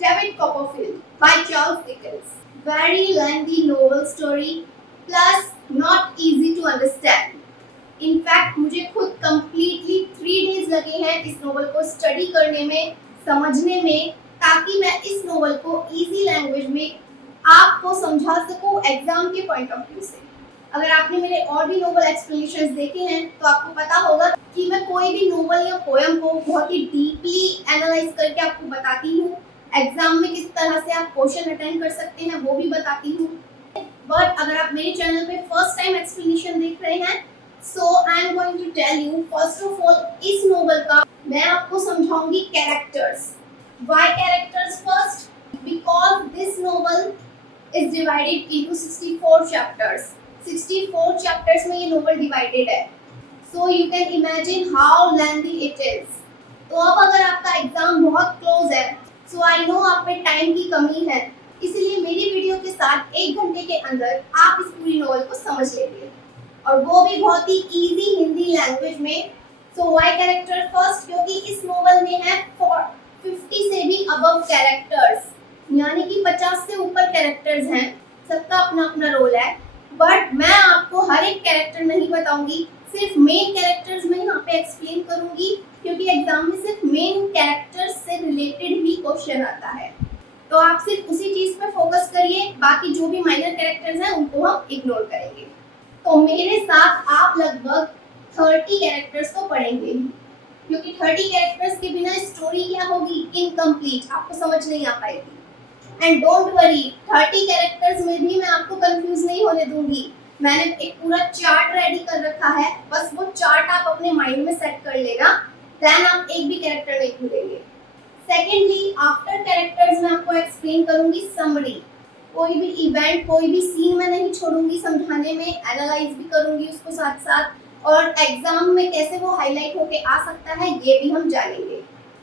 David Copperfield by Charles Dickens. Very lengthy novel story, plus not easy to understand. In fact मुझे खुद completely 3 days लगे हैं इस novel को स्टडी करने में, समझने में, ताकि मैं इस नोवेल को इजी लैंग्वेज में आपको समझा सकूं एग्जाम के पॉइंट ऑफ व्यू से। अगर आपने मेरे और भी नोवेल एक्सप्लेनेशंस देखे हैं तो आपको पता होगा कि मैं कोई भी नोवेल या पोएम को बहुत ही डीपली एनालाइज करके आपको बताती हूँ। एग्जाम में किस तरह से आप क्वेश्चन अटेंड कर सकते हैं वो भी बताती हूँ। बट अगर आप मेरे चैनल पे फर्स्ट टाइम एक्सप्लेनेशन देख रहे हैं, so I am going to tell you first of all इस नोवेल का मैं आपको समझाऊंगी characters. Why characters first? Because this novel is divided into 64 chapters. 64 chapters में ये नोवेल डिवाइडेड है, so you can imagine how lengthy it is. तो अब अगर आपका एग्जाम बहुत क्लोज है, सो आई नो आप में टाइम की कमी है, इसलिए मेरी वीडियो के साथ 1 घंटे के अंदर आप इस पूरी नोवेल को समझ लेंगे, और वो भी बहुत ही इजी हिंदी लैंग्वेज में। So why character first? क्योंकि इस नोवेल में है 50 से भी अबव कैरेक्टर्स, यानी कि 50 से ऊपर कैरेक्टर्स हैं। सबका अपना अपना रोल है, बट मैं आपको हर एक कैरेक्टर नहीं बताऊंगी, सिर्फ मेन कैरेक्टर्स में यहाँ पे एक्सप्लेन करूंगी, क्योंकि एग्जाम में सिर्फ मेन कैरेक्टर्स से रिलेटेड ही क्वेश्चन आता है। तो आप सिर्फ उसी चीज पे फोकस करिए, बाकी जो भी माइनर कैरेक्टर्स हैं उनको हम इग्नोर करेंगे। तो मेरे साथ आप लगभग 30 कैरेक्टर्स तो पढ़ेंगे ही, क्योंकि 30 कैरेक्टर्स के बिना स्टोरी क्या होगी, इनकम्प्लीट, आपको समझ नहीं आ पाएगी। एंड डोंट वरी, 30 कैरेक्टर्स में भी मैं आपको कंफ्यूज नहीं होने दूंगी। मैंने एक पूरा चार्ट रेडी कर रखा है, बस वो चार्ट आप अपने माइंड में सेट कर लेना, देन आप एक भी कैरेक्टर नहीं भूलेंगे। सेकेंडली, आफ्टर कैरेक्टर्स मैं आपको एक्सप्लेन करूंगी समरी। कोई भी इवेंट, कोई भी सीन मैं नहीं छोड़ूंगी समझाने में, एनालाइज भी करूंगी उसको साथ साथ, और एग्जाम में कैसे वो हाईलाइट होके आ सकता है ये भी हम जानेंगे।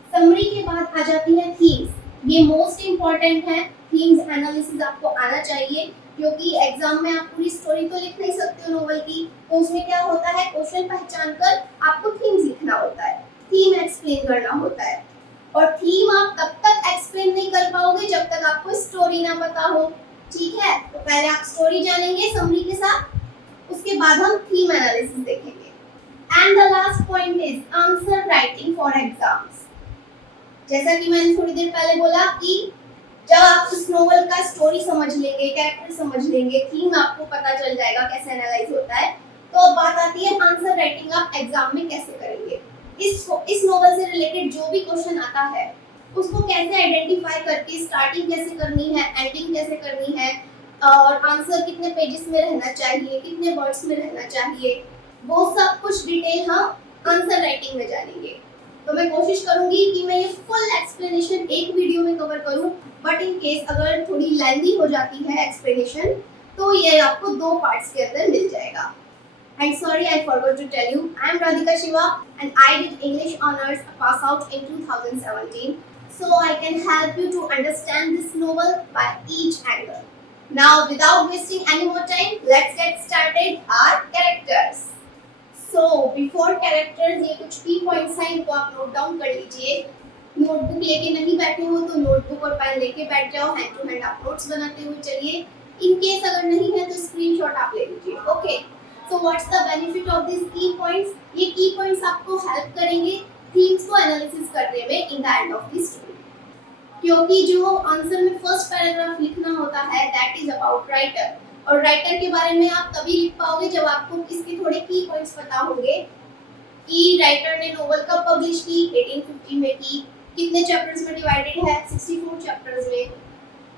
समरी के बाद आ जाती है थीम्स। ये मोस्ट इम्पॉर्टेंट है, थीम्स एनालिसिस आपको आना चाहिए, क्योंकि एग्जाम में आप पूरी स्टोरी तो लिख नहीं सकते हो नोवेल की, तो उसमें क्या होता है, क्वेश्चन पहचान कर आपको थीम्स लिखना होता है, थीम एक्सप्लेन करना होता है। और थीम आप तब तक एक्सप्लेन नहीं कर पाओगे जब तक आपको स्टोरी ना पता हो, ठीक है? तो पहले आप स्टोरी जानेंगे समरी के साथ, उसके बाद हम थीम एनालिसिस देखेंगे। And the last point is answer writing for exams. जैसा कि मैंने थोड़ी देर पहले बोला कि जब आप उस नोवेल का स्टोरी समझ लेंगे, कैरेक्टर समझ लेंगे, थीम आपको पता चल जाएगा कैसे एनालाइज होता है, तो अब बात आती है आंसर राइटिंग आप एग्जाम में कैसे करेंगे। इस नोवेल से रिलेटेड जो भी क्वेश्चन आता है उसको कैसे आइडेंटिफाई करके स्टार्टिंग कैसे करनी है, एंडिंग कैसे करनी है, और आंसर कितने पेजेस में रहना चाहिए, कितने वर्ड्स में रहना चाहिए, वो सब कुछ डिटेल हम आंसर राइटिंग में जानेंगे। तो मैं कोशिश करूंगी कि मैं ये फुल एक्सप्लेनेशन एक वीडियो में कवर करूं, बट इन केस अगर थोड़ी लेंथी हो जाती है एक्सप्लेनेशन तो ये आपको 2 पार्ट्स के अंदर मिल जाएगा। And sorry, I forgot to tell you, I am Radhika Shiva and I did English Honours pass out in 2017. So I can help you to understand this novel by each angle. Now, without wasting any more time, let's get started our characters. So, before characters, ये कुछ key points हैं, इनको आप note down कर लीजिए। Notebook लेके नहीं बैठे हो तो नोटबुक और पेन लेके बैठ जाओ, हैंड टू हैंड आप नोट्स बनाते हुए चलिए। इन केस अगर नहीं है तो स्क्रीनशॉट आप ले लीजिए। Okay, so what's the benefit of this की पॉइंट्स? ये की पॉइंट्स आपको हेल्प करेंगे थीम्स को एनालिसिस करने में in the end of the story, क्योंकि जो आंसर में फर्स्ट पैराग्राफ लिखना होता है दैट इज अबाउट राइटर, और राइटर के बारे में आप तभी लिख पाओगे जब आपको इसके थोड़े की पॉइंट्स पता होंगे कि राइटर ने नोवेल कब पब्लिश की, 1850 में की, कितने चैप्टर्स में डिवाइडेड है, 64 चैप्टर्स में,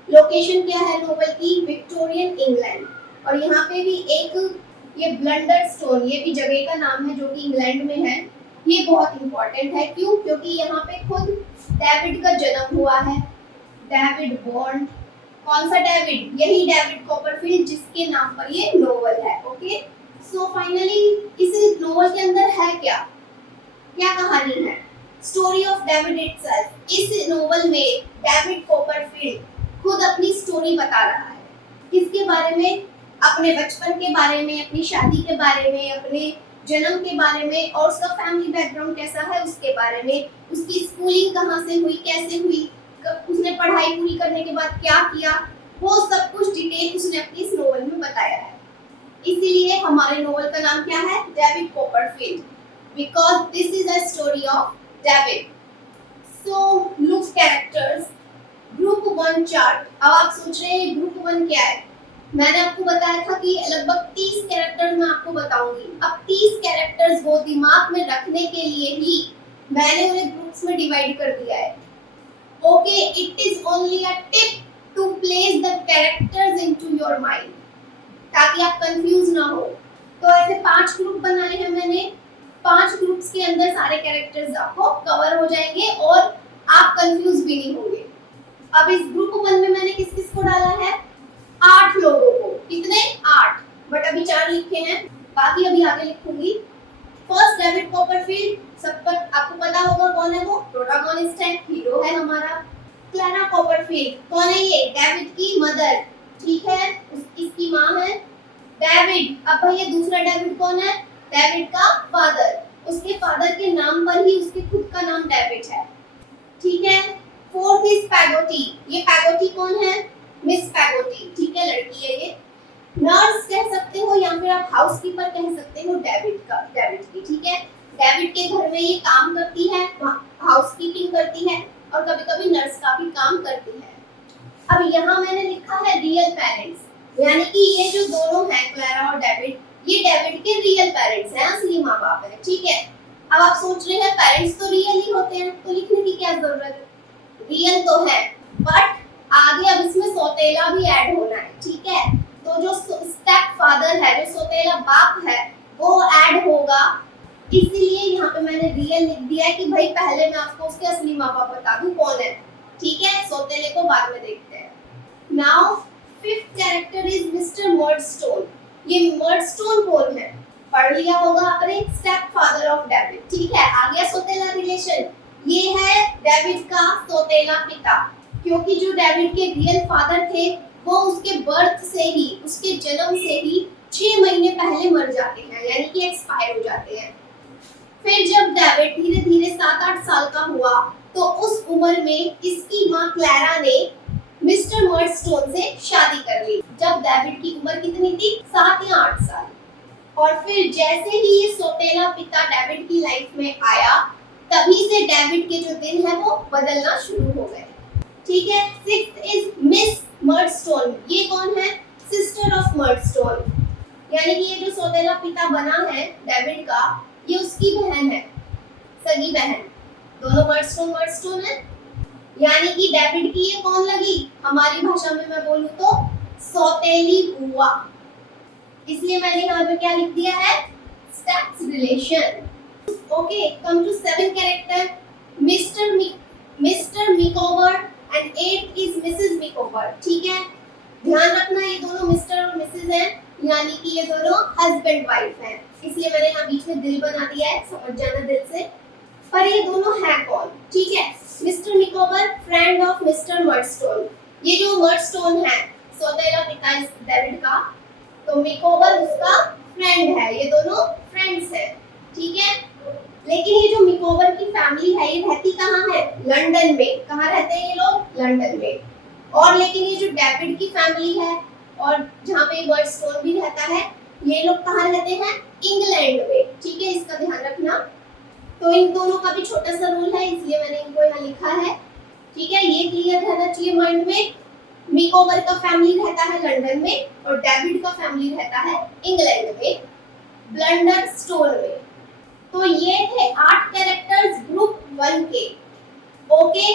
लोकेशन क्या है नोवेल की, विक्टोरियन इंग्लैंड, और यहाँ पे भी एक ये ब्लंडरस्टोन, ये भी जगह का नाम है जो कि इंग्लैंड में है। ये बहुत इंपॉर्टेंट है, क्यों? क्योंकि यहाँ पे खुद डेविड का जन्म हुआ है, डेविड बॉर्न। कौन सा डेविड? यही डेविड कॉपरफील्ड जिसके नाम पर ये नोवेल है। ओके, सो फाइनली इस नोवेल के अंदर है क्या क्या कहानी है? Story of David itself. इस नोवेल में डेविड कॉपरफील्ड खुद अपनी स्टोरी बता रहा है। किसके बारे में? अपने बचपन के बारे में, अपनी शादी के बारे में, अपने जन्म के बारे में, और उसका फैमिली बैकग्राउंड कैसा है उसके बारे में, उसकी स्कूलिंग कहाँ से हुई, कैसे हुई, उसने पढ़ाई पढ़ाई पूरी करने के बाद क्या किया, वो सब कुछ डिटेल उसने अपनी इस नोवेल में बताया है। इसीलिए हमारे नोवेल का नाम क्या है, David Copperfield, because this is a story of David. So look characters, group 1 chart. अब आप सोच रहे हैं ग्रुप 1 क्या है? मैंने आपको बताया था कि लगभग 30 कैरेक्टर्स मैं आपको बताऊंगी। अब 30 कैरेक्टर्स वो दिमाग में रखने के लिए ही मैंने उन्हें ग्रुप्स में डिवाइड कर दिया है। Okay, it is only a tip to place the characters into your mind, ताकि आप कंफ्यूज ना हो। तो ऐसे 5 ग्रुप बनाए हैं मैंने। 5 ग्रुप्स के अंदर सारे कैरेक्टर्स आपको कवर हो जाएंगे और आप कंफ्यूज भी नहीं होंगे। अब इस ग्रुप 1 में मैंने किस किस को डाला है, 8 लोगों को। कितने? 8, बट अभी 4 लिखे हैं, बाकी अभी आगे लिखूंगी। फर्स्ट डेविड कॉपरफील्ड, सब पर आपको पता होगा कौन है, वो प्रोटैगनिस्ट है, हीरो है हमारा। क्लैरा कॉपरफील्ड कौन है? ये डेविड की मदर, ठीक है, इसकी माँ है डेविड। अब भैया दूसरा डेविड कौन है? डेविड का फादर, उसके फादर के नाम पर ही उसके खुद का नाम डेविड है, ठीक है। फोर्थ इज पैगोटी, ये पैगोटी कौन है? मिस पैगोटी, ठीक है, लड़की है ये। नर्स कह सकते हो या फिर आप हाउसकीपर कह सकते हो डेविड की, ठीक है। डेविड के घर में ये काम करती है, हाउसकीपिंग करती है और कभी-कभी नर्स का भी काम करती है। अब यहाँ मैंने लिखा है रियल पेरेंट्स, यानी कि ये जो दोनों हैं क्लैरा और डेविड, ये डेविड के रियल पेरेंट्स हैं, असली माँ बाप हैं, ठीक है। अब आप सोच रहे हैं पेरेंट्स तो रियल ही होते हैं, तो लिखने की क्या जरूरत है? रियल तो है, बट आगे अब इसमें सौतेला भी ऐड होना है, ठीक है। तो जो स्टेप फादर है, जो सौतेला बाप है, वो ऐड होगा। इसीलिए यहाँ पे मैंने रियल लिख दिया है कि भाई पहले मैं आपको उसके असली माँ बाप बता दूं कौन है, ठीक है, सौतेले को बाद में देखते हैं। Now fifth character is Mr Murdstone. ये मर्डस्टोन कौन है? पढ़ लिया होगा आपने, स्टेप फादर ऑफ डेविड, ठीक है। आ गया सौतेला रिलेशन, ये है डेविड का सौतेला पिता, क्योंकि जो डेविड के रियल फादर थे वो उसके बर्थ से ही, उसके जन्म से ही 6 महीने पहले मर जाते हैं, यानी कि एक्सपायर हो जाते हैं। फिर जब डेविड धीरे धीरे 7-8 साल का हुआ तो उस उम्र में इसकी माँ क्लैरा ने मिस्टर मर्डस्टोन से शादी कर ली, जब डेविड की उम्र कितनी थी? 7 या 8 साल। और फिर जैसे ही ये सौतेला पिता डेविड की लाइफ में आया, तभी से डेविड के जो दिन है वो बदलना शुरू हो गए, ठीक है। सिक्स्थ इज मिस मर्डस्टोन, ये कौन है? सिस्टर ऑफ मर्डस्टोन, यानी कि ये जो सौतेला पिता बना है डेविड का, ये उसकी बहन है, सगी बहन। दोनों मर्डस्टोन है, यानी कि डेविड की ये कौन लगी? हमारी भाषा में मैं बोलूं तो सौतेली बुआ। इसलिए मैंने यहाँ पे क्या लिख दिया है? Steps relation. Okay, come to 7 character, Mr Micawber and 8 is Mrs Micawber, ठीक है। ध्यान रखना ये दोनों मिस्टर और मिसेस हैं, यानी कि ये दोनों हस्बैंड वाइफ हैं, इसलिए मैंने यहाँ बीच में दिल बना दिया है, समझ जाना दिल से। पर ये दोनों हैं कौन? ठीक है, mister मिकोवर friend of mister Murdstone. ये जो मर्डस्टोन है सौतेला पिता डेविड का, तो मिकोवर उसका फ्रेंड है, ये दोनों फ्रेंड्स हैं, ठीक है। लेकिन ये जो मिकोवर की फैमिली है ये रहती कहाँ है? लंदन में। कहाँ रहते हैं ये लोग? लंदन में। और लेकिन ये जो डेविड की फैमिली है और जहाँ पे मर्डस्टोन भी रहता है, ये लोग कहाँ रहते हैं? इंग्लैंड में, ठीक है, इसका ध्यान रखना। तो इन दोनों का भी छोटा सा रोल है, इसलिए मैंने इनको यहाँ लिखा है, ठीक है। ये क्लियर रहना चाहिए माइंड में। मिकोवर का फैमिली रहता है लंदन में और डेविड का फैमिली रहता है इंग्लैंड में, ब्लंडरस्टोन में। तो ये थे 8 कैरेक्टर्स ग्रुप 1 के। ओके,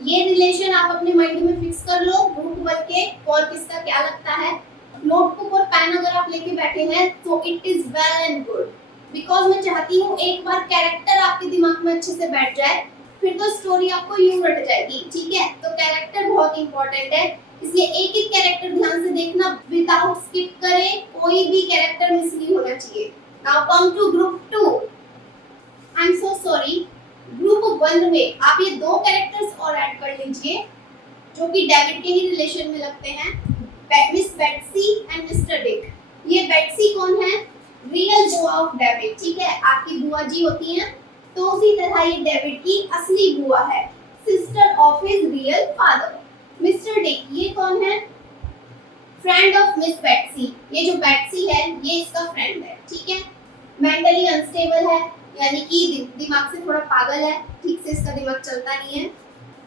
ये रिलेशन आप अपने माइंड में फिक्स कर लो, ग्रुप 1 के कौन किसका क्या लगता है। नोटबुक और पेन अगर आप लेके बैठे हैं तो it is well and good, because मैं चाहती हूँ एक बार कैरेक्टर आपके दिमाग में अच्छे से बैठ जाए, फिर तो स्टोरी आपको यूं रट जाएगी, ठीक है। तो कैरेक्टर बहुत इंपॉर्टेंट है, इसलिए एक एक कैरेक्टर ध्यान से देखना, विदाउट स्किप करें, कोई भी कैरेक्टर मिस नहीं होना चाहिए। Now come to group 2। I am so sorry, group 1 में आप ये 2 कैरेक्टर्स और ऐड कर लीजिए जो कि डेविड के ही रिलेशन में लगते हैं, miss Betsy and mister Dick. ये बेट्सी कौन है? रियल बुआ ऑफ डेविड, ठीक है, आपकी बुआ जी होती हैं, तो उसी तरह ये डेविड की असली बुआ है, sister of his real father. Mister Dick, ये कौन है? Friend of Miss Betsy. ये जो बेट्सी है ये इसका फ्रेंड है, ठीक है। मेंटली अनस्टेबल है, यानी कि दिमाग से थोड़ा पागल है, ठीक से इसका दिमाग चलता नहीं है।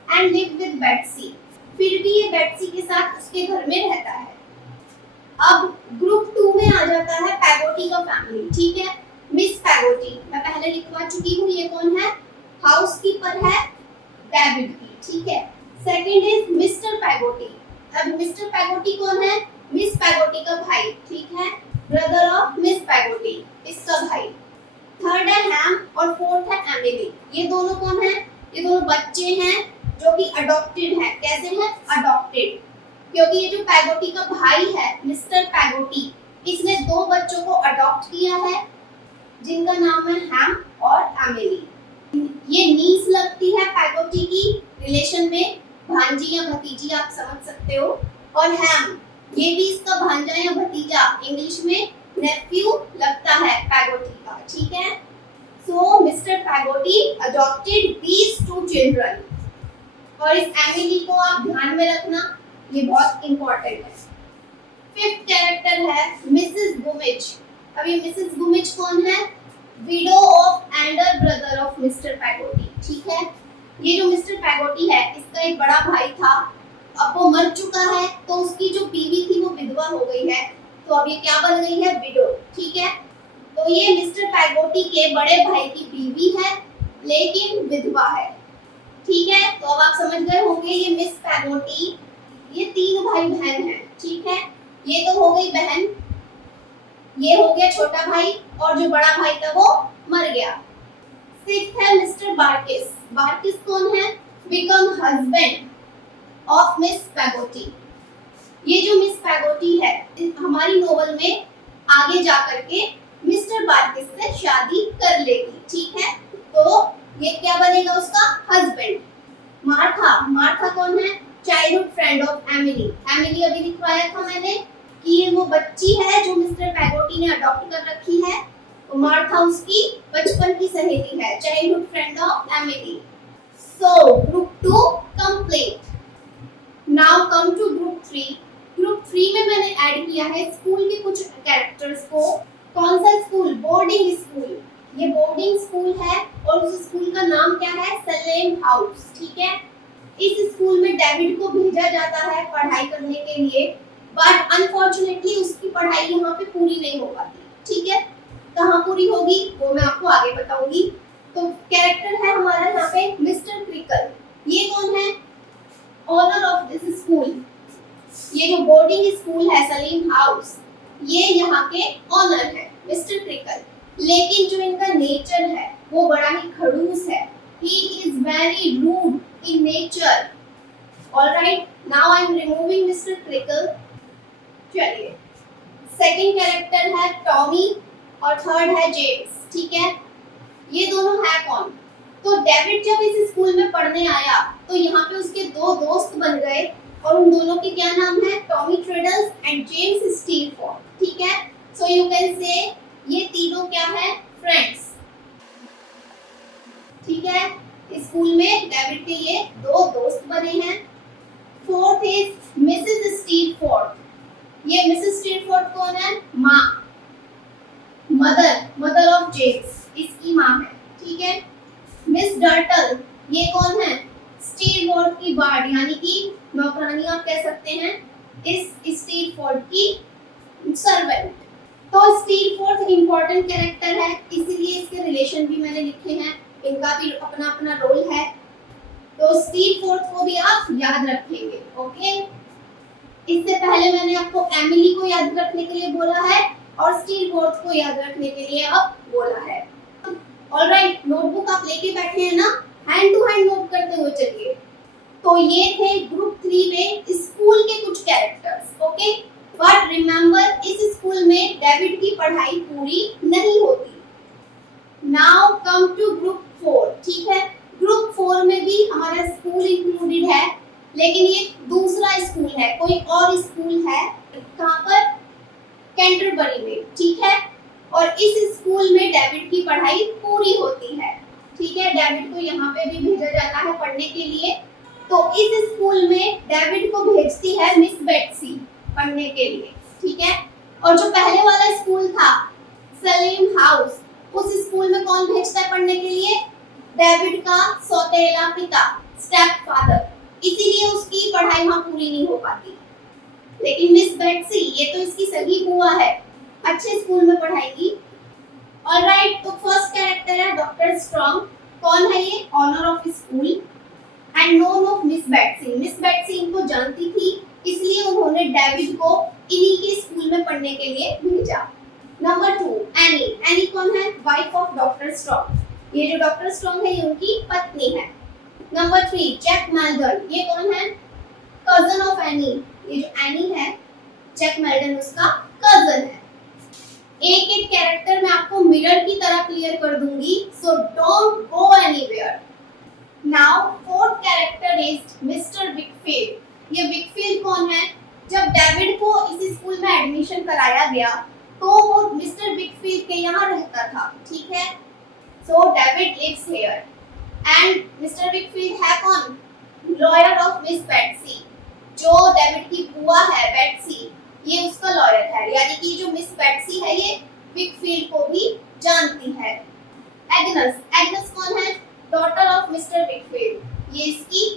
एंड लिव विद बेट्सी, फिर भी ये बेट्सी के साथ उसके घर में रहता है। अब ग्रुप 2 में आ जाता है पैगोटी का फैमिली, ठीक है। मिस पैगोटी मैं पहले लिखवा चुकी हूँ, ये कौन है? हाउसकीपर है डेविड की, ठीक है। Second is Mr Peggotty. अब मिस्टर पैगोटी कौन है? मिस पैगोटी का भाई, ठीक है, ब्रदर ऑफ मिस पैगोटी, इसका भाई। थर्ड है हैम और फोर्थ है एमिली। ये दोनों कौन है? ये दोनों बच्चे हैं जो कि अडॉप्टेड हैं। कैसे हैं? अडॉप्टेड, क्योंकि ये जो पैगोटी का भाई है मिस्टर पैगोटी, इसने 2 बच्चों को अडॉप्ट किया है जिनका नाम है हैम और एमिली। ये नीस लगती है पैगोटी की, रिलेशन में भांजी या भतीजी आप समझ सकते हो। और हैम ये भी इसका भांजा या भतीजा, इंग्लिश में नेफ्यू लगता है पैगोटी का, ठीक है। सो मिस्टर पैगोटी अडॉप्टेड दीज 2 चिल्ड्रन। और इस एमिली को आप ध्यान में रखना, ये बहुत इंपॉर्टेंट है। फिफ्थ कैरेक्टर है मिसेस गुमिच। अब ये मिसेस गुमिच कौन है? Widow of elder brother of Mr Peggotty, ठीक है। ये जो मिस्टर पैगोटी है इसका एक बड़ा भाई था, अब वो मर चुका है, तो उसकी जो बीवी थी वो विधवा हो गई है, तो अब ये क्या बन गई है? विडो, ठीक है। तो ये मिस्टर पैगोटी के बड़े भाई की बीवी है लेकिन विधवा है, ठीक है। तो अब आप समझ गए होंगे ये मिस पैगोटी, ये 3 भाई बहन हैं, ठीक है। ये तो हो गई बहन, ये हो गया छोटा भाई, और जो बड़ा भाई था वो मर गया। सिक्स्थ है मिस्टर बार्किस। बार्किस कौन है? Become husband of Miss Peggotty. ये जो मिस पैगोटी है हमारी नोवेल में आगे जा करके मिस्टर बार्किस से शादी कर लेगी, ठीक है। तो ये क्या बनेगा? उसका हस्बैंड। मार्था, मार्था कौन है? Childhood friend of Emily. Emily अभी लिखवाया था मैंने कि ये वो बच्ची है जो मिस्टर पैगोटी ने अडॉप्ट कर रखी है, तो मार्था उसकी बचपन की सहेली है, childhood friend of Emily. So group 2 complete. Now come to group 3। Group 3 में मैंने ऐड किया है स्कूल के कुछ कैरेक्टर्स को। कौन सा स्कूल? Boarding school. ये बोर्डिंग स्कूल है और उस स्कूल का नाम क्या है? सलेम हाउस, ठीक है। इस स्कूल में डेविड को भेजा जाता है पढ़ाई करने के लिए, बट अनफॉर्चुनेटली उसकी पढ़ाई यहाँ पे पूरी नहीं हो पाती, ठीक है। कहाँ पूरी होगी वो मैं आपको आगे बताऊंगी। तो कैरेक्टर है हमारा यहाँ पे मिस्टर क्रिकल। ये कौन है? Owner of this school. ये जो बोर्डिंग स्कूल है सलीम हाउस, ये यहाँ के ओनर है मिस्टर क्रिकल। लेकिन जो इनका नेचर है वो बड़ा ही खड़ूस है। He is very rude in nature. All right, now I am removing Mr. Crickle. चलिए, सेकंड कैरेक्टर है टॉमी और थर्ड है जेम्स, ठीक है। ये दोनों है कौन? तो डेविड जब इस स्कूल में पढ़ने आया तो यहाँ पे उसके 2 दोस्त बन गए और उन दोनों के क्या नाम है? टॉमी ट्रेडल्स एंड जेम्स स्टीलफोर्ड, ठीक है। सो यू कैन से ये तीनों क्या है? फ्रेंड्स, ठीक है। स्कूल में डेविड के ये 2 दोस्त बने हैं। Fourth is Mrs Steerforth. ये मिसेस स्टीलफोर्ड कौन है? माँ, मदर ऑफ जेम्स, इसकी माँ है, ठीक है। मिस डर्टल, ये कौन है? स्टीलफोर्ड की बार्ड, यानी कि नौकरानी आप कह सकते हैं, इस स्टीलफोर्ड की सर्वेंट। तो स्टीलफोर्ड इंपॉर्टेंट कैरेक्टर है, इसीलिए इसके रिलेशन भी मैंने लिखे हैं, इनका भी अपना अपना रोल है। तो स्टीलफोर्ड को भी आप याद रखेंगे, ओके। इससे पहले मैंने आपको एमिली को याद रखने के लिए बोला है और स्टीलफोर्ड को याद रखने के लिए अब बोला है। ऑलराइट, नोटबुक आप लेके बैठे हैं ना, हैंड टू हैंड नोट करते हुए चलिए। तो ये थे ग्रुप 3 में स्कूल के कुछ कैरेक्टर्स, ओके। बट रिमेंबर, इस स्कूल में डेविड की पढ़ाई पूरी नहीं होती। नाउ कम टू ग्रुप 4, ठीक है। ग्रुप 4 में भी हमारा स्कूल इंक्लूडेड है, लेकिन ये दूसरा स्कूल है, कोई और स्कूल है। कहाँ पर? कैंटरबरी में, ठीक है। और इस स्कूल में डेविड की पढ़ाई पूरी होती है, ठीक है। डेविड को यहाँ पे भी भेजा जाता है पढ़ने के लिए। तो इस स्कूल में डेविड को भेजती है मिस बेट्सी पढ़ने के लिए, ठीक है। और जो पहले वाला स्कूल था सलेम हाउस, उस स्कूल में कौन भेजता है पढ़ने के लिए? डेविड का सौतेला पिता, स्टेप फादर। इसीलिए उसकी पढ़ाई वहां पूरी नहीं हो पाती। लेकिन मिस बेट्सी, ये तो इसकी सगी बुआ है, अच्छे स्कूल में पढ़ाएगी। ऑलराइट, तो फर्स्ट कैरेक्टर है डॉक्टर स्ट्रॉन्ग। कौन है ये? Honour of school and known of Miss Betsy. Miss Betsy इनको जानती थी, इसलिए उन्होंने डेविड को इन्हीं के स्कूल में पढ़ने के लिए भेजा। Number 2, any. एनी कौन है? Wife of Doctor Strong. ये जो डॉक्टर स्ट्रॉन्ग है, ये उनकी पत्नी है। Number 3, Jack Maldon. ये कौन है? Cousin of Annie. ये जो एनी है, जैक मेल्डन उसका कजन है। एक एक कैरेक्टर मैं आपको मिरर की तरह क्लियर कर दूंगी, so don't go anywhere. Now fourth character is Mr Wickfield. ये विकफील्ड कौन है? जब डेविड को इस स्कूल में एडमिशन कराया गया तो वो मिस्टर विकफील्ड के यहाँ रहता था, ठीक है। So David lives here and Mr Wickfield है कौन? Lawyer of Miss Betsey. जो डेविड की बुआ है बेट्सी, ये उसका लॉयर है, यानी कि जो मिस बेट्सी है ये विकफील्ड को भी जानती है। एग्नस। एग्नस कौन है? Daughter of Mr Wickfield. ये इसकी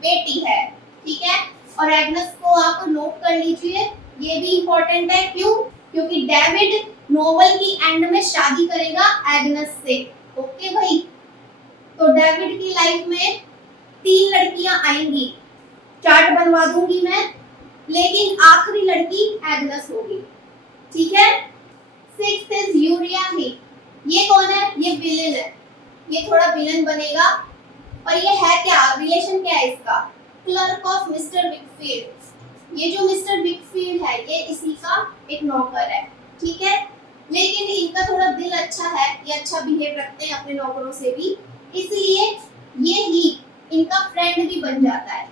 बेटी है, ठीक है। और एग्नस को आप नोट कर लीजिए, ये भी इंपॉर्टेंट है। क्यों? क्योंकि डेविड नोवेल की एंड में शादी करेगा एग्नस से। ओके भाई, तो डेविड की लाइफ में 3 लड़कियां आएंगी, चार्ट बनवा दूंगी मैं, लेकिन आखिरी लड़की एग्नस होगी, ठीक है। 6th इज यूरिया ही। ये कौन है? ये विलेन है, ये थोड़ा विलेन बनेगा। और ये है क्या? रिलेशन क्या है इसका? Clerk of Mr Wickfield. ये जो मिस्टर विकफील्ड है, ये इसी का एक नौकर है, ठीक है। लेकिन इनका थोड़ा दिल अच्छा है, ये अच्छा बिहेव रखते हैं अपने नौकरों से भी, इसलिए ये ही इनका फ्रेंड भी बन जाता है,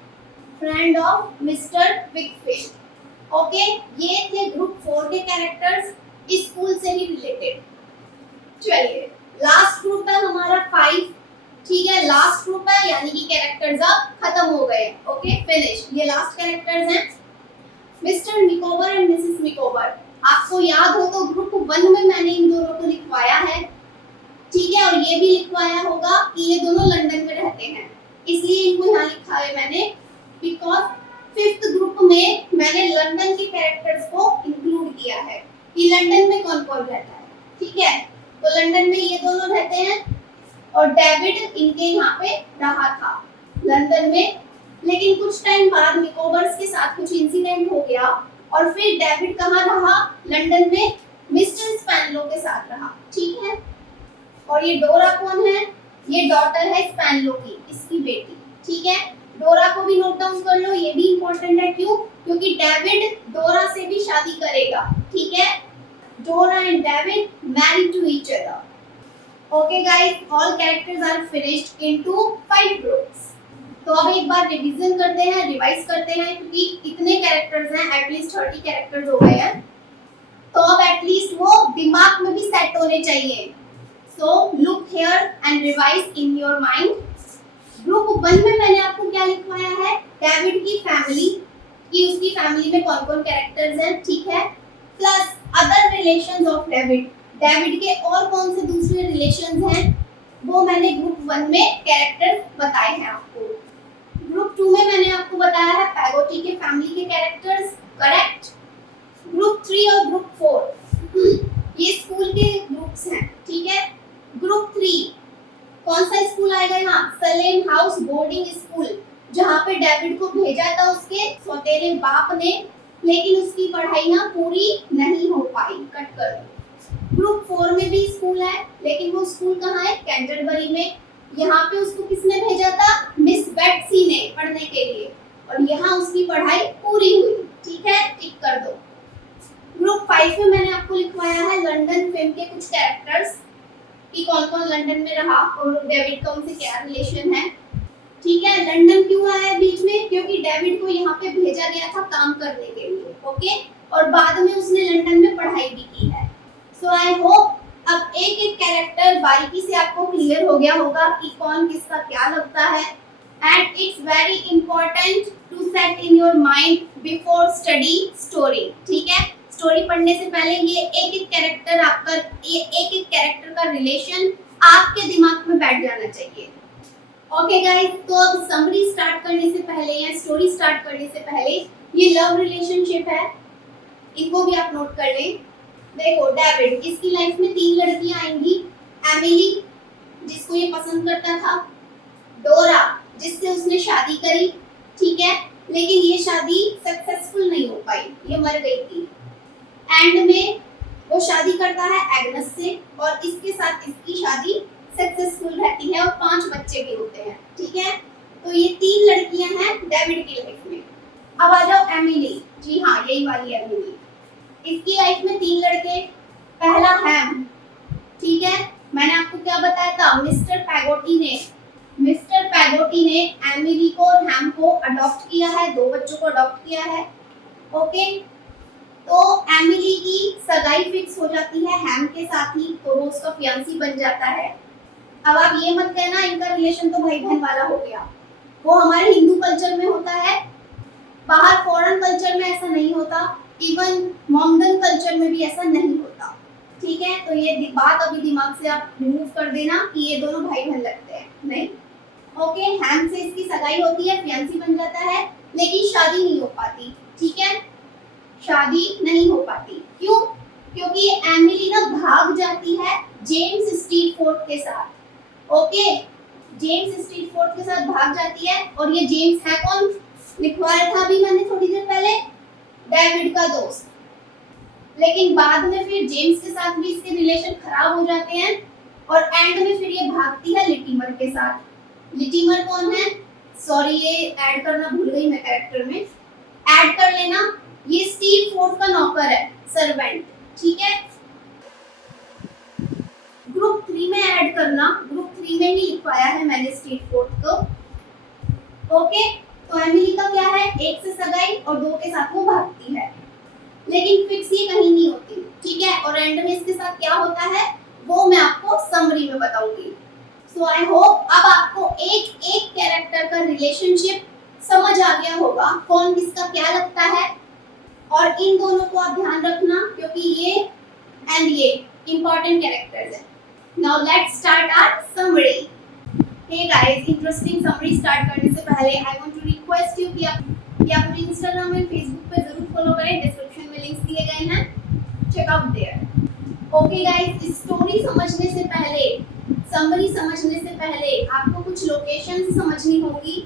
friend of Mr Weikfield. Okay, ये थे ग्रुप 4 के कैरेक्टर्स, स्कूल से ही रिलेटेड। चलिए, लास्ट ग्रुप है हमारा 5, ठीक है। लास्ट ग्रुप है, यानी कि कैरेक्टर्स अब खत्म हो गए। Okay, finish. ये लास्ट कैरेक्टर्स हैं, मिस्टर मिकोबर एंड मिसेस मिकोबर। आपको याद हो तो ग्रुप 1 में मैंने इन दोनों को लिखवाया है, ठीक है। और ये भी लिखवाया होगा कि ये दोनों लंदन में रहते हैं, इसलिए इनको यहाँ लिखा है मैंने, बिकॉज 5th ग्रुप में मैंने लंदन के कैरेक्टर्स को इंक्लूड किया है कि लंदन में कौन कौन रहता है, ठीक है। तो लंदन में ये दोनों रहते हैं और डेविड इनके यहाँ पे रहा था लंदन में। लेकिन कुछ टाइम बाद मिकोबर्स के साथ कुछ इंसिडेंट हो गया और फिर डेविड कहाँ रहा? लंदन में मिस्टर स्पैनलो के साथ रहा, ठीक है। और ये डोरा कौन है? ये डॉटर है स्पैनलो की, इसकी बेटी, ठीक है। डोरा को भी नोट डाउन कर लो, ये भी इंपॉर्टेंट है। क्यों? क्योंकि डेविड डोरा से भी शादी करेगा, ठीक है। Dora and David married to each other. Okay guys, all characters are finished into 5 groups. तो अब एक बार रिवीजन करते हैं, रिवाइज करते हैं, क्योंकि इतने कैरेक्टर्स हैं, एटलीस्ट 30 कैरेक्टर्स हो गए हैं, तो अब एटलीस्ट वो दिमाग में भी सेट होने चाहिए। So look here and revise in your mind. Group 1 में मैंने आपको क्या लिखवाया है? डेविड की फैमिली, कि उसकी फैमिली में कौन कौन कैरेक्टर्स हैं, ठीक है, plus other relations of David. David के और कौन से दूसरे रिलेशंस हैं, वो मैंने ग्रुप 1 में कैरेक्टर्स बताए हैं आपको। ग्रुप 2 में मैंने आपको बताया है पैगोटी के फैमिली के कैरेक्टर्स, करेक्ट। ग्रुप 3 और ग्रुप 4 ये स्कूल के ग्रुप्स हैं, ठीक है। ग्रुप 3 कौन सा स्कूल आएगा यहाँ? सलेम हाउस बोर्डिंग स्कूल, जहाँ पे डेविड को भेजा था उसके सौतेले बाप ने, लेकिन उसकी पढ़ाई ना पूरी नहीं हो पाई, कट कर दो। ग्रुप 4 में भी स्कूल है, लेकिन वो स्कूल कहाँ है? कैंटरबरी में। यहाँ पे उसको किसने भेजा था? मिस बेट्सी ने पढ़ने के लिए, और यहाँ उसकी पढ़ाई पूरी हुई, ठीक है, टिक कर दो। ग्रुप 5 में मैंने आपको लिखवाया है लंदन फिल्म के कुछ कैरेक्टर्स, कि कौन कौन लंदन में रहा और डेविड का उनसे क्या रिलेशन है, ठीक है। लंदन क्यों आया बीच में? क्योंकि डेविड को यहाँ पे भेजा गया था काम करने के लिए, ओके, और बाद में उसने लंदन में पढ़ाई भी की है। सो आई होप अब एक एक कैरेक्टर बारीकी से आपको क्लियर हो गया होगा कि कौन किसका क्या लगता है। and it's very important to set in your mind before study story. ठीक है, स्टोरी पढ़ने से पहले ये एक एक कैरेक्टर आपका, ये एक एक कैरेक्टर का रिलेशन आपके दिमाग में बैठ जाना चाहिए. ओके गाइस, तो अब समरी स्टार्ट करने से पहले या स्टोरी स्टार्ट करने से पहले ये लव रिलेशनशिप है, इसको भी आप नोट कर लें. देखो डेविड, इसकी लाइफ में 3 लड़कियां आएंगी. एमिली, जिसको ये पसंद करता था. डोरा, जिससे उसने शादी करी, ठीक है, लेकिन ये शादी सक्सेसफुल नहीं हो पाई, ये मर गई थी. एंड में वो शादी करता है एग्नेस से और इसके साथ इसकी शादी सक्सेसफुल रहती है और 5 बच्चे भी होते हैं. ठीक है, तो ये 3 लड़कियां हैं डेविड की लाइफ में. अब आ जाओ एमिली. जी हाँ, यही वाली एमिली. इसकी लाइफ में 3 लड़के. पहला हैम, ठीक है, मैंने आपको क्या बताया था, मिस्टर पैगोटी ने एमिली को और हैम को अडॉप्ट किया है, 2 बच्चों को अडॉप्ट किया है. ओके, तो एमिली की सगाई फिक्स हो जाती है हैम के साथ ही, तो वो उसका फियांसी बन जाता है. अब आप ये मत कहना इनका रिलेशन तो भाई बहन वाला हो गया, वो हमारे हिंदू कल्चर में होता है, बाहर फॉरेन कल्चर में ऐसा नहीं होता, इवन मोमडन कल्चर में भी ऐसा नहीं होता. ठीक है, तो ये बात अभी दिमाग से आप रिमूव कर देना कि ये दोनों भाई बहन लगते हैं, नहीं. ओके, हैम से इसकी सगाई होती है, फियांसी बन जाता है, लेकिन शादी नहीं हो पाती. ठीक है, शादी नहीं हो पाती. क्यों? क्योंकि एमिली ना भाग जाती है जेम्स स्टीटफोर्ड के साथ. ओके, जेम्स स्टीटफोर्ड के साथ भाग जाती है, और ये जेम्स है कौन? लिखवाया था अभी मैंने थोड़ी देर पहले, डेविड का दोस्त. लेकिन बाद में फिर जेम्स के साथ भी इसके रिलेशन खराब हो जाते हैं और एंड में फिर ये भागती है लिटिमर के साथ. लिटिमर कौन है? सॉरी, ये ऐड करना भूल गई मैं कैरेक्टर में, ऐड कर लेना. ये स्टीटफोर्ड का नौकर है, सर्वेंट. ठीक है, ग्रुप 3 में ऐड करना, ग्रुप 3 में ही लिखवाया है मैंने स्टीटफोर्ड को. ओके, तो एमिली का क्या है, 1 से सगाई और 2 के साथ वो भागती है, लेकिन फिक्स ये कहीं नहीं होती. ठीक है, और एंड में इसके साथ क्या होता है वो मैं आपको समरी में बताऊंगी. सो आई होप अब आपको एक एक कैरेक्टर का रिलेशनशिप समझ आ गया होगा, कौन किसका क्या लगता है. और इन दोनों को आप ध्यान रखना क्योंकि ये एंड ये इंपॉर्टेंट कैरेक्टर्स हैं. Now let's start our summary. Hey guys, interesting summary start करने से पहले I want to request you कि आप मुझे इंस्टाग्राम और फेसबुक पे जरूर फॉलो करें, डिस्क्रिप्शन में लिंक्स दिए गए हैं, check out there. Okay guys, story समझने से पहले, समरी समझने से पहले आपको कुछ लोकेशंस समझनी होगी